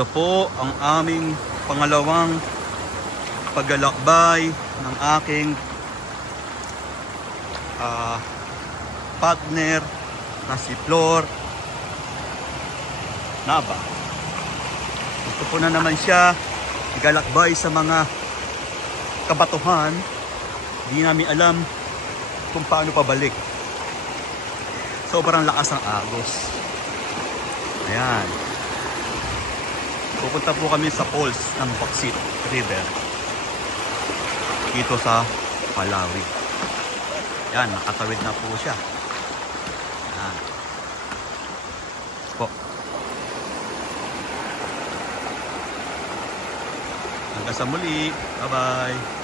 Ito po ang aming pangalawang paglalakbay ng aking partner na si Flor Nava. Gusto po na naman siya igalakbay sa mga kabatuhan. Di namin alam kung paano pabalik. Sobrang lakas ng agos. Ayan. Pupunta po kami sa falls ng Boksit River dito sa Palawi. Yan, nakatawid na po siya. Yan po. Hanggang sa muli. Bye bye.